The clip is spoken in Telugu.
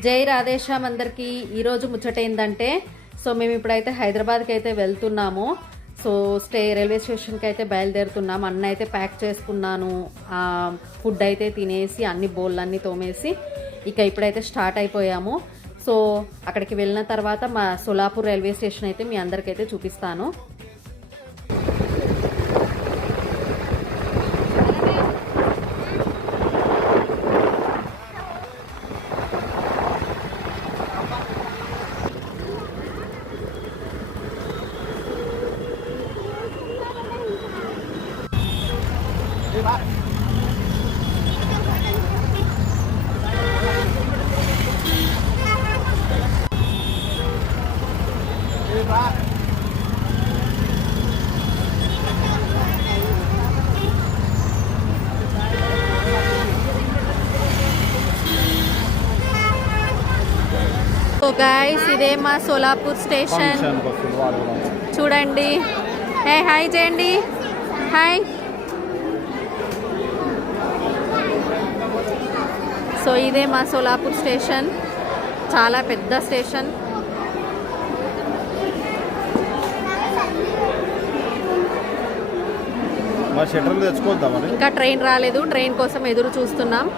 జై రాధేశ్యామ్ అందరికీ. ఈరోజు ముచ్చట ఏంటంటే, సో మేము ఇప్పుడైతే హైదరాబాద్కి అయితే వెళ్తున్నాము. సో రైల్వే స్టేషన్కి అయితే బయలుదేరుతున్నాం. అన్న అయితే ప్యాక్ చేసుకున్నాను, ఫుడ్ అయితే తినేసి అన్ని బోళ్ళన్నీ తోమేసి ఇక ఇప్పుడైతే స్టార్ట్ అయిపోయాము. సో అక్కడికి వెళ్ళిన తర్వాత మా సోలాపూర్ రైల్వే స్టేషన్ అయితే మీ అందరికైతే చూపిస్తాను. సో గైస్, ఇదే మా సోలాపూర్ స్టేషన్ చూడండి. హాయ్ చేయండి, హాయ్. సో ఇదే మా సోలాపూర్ స్టేషన్, చాలా పెద్ద స్టేషన్. ఇంకా ట్రైన్ రాలేదు, ట్రైన్ కోసం ఎదురు చూస్తున్నాం.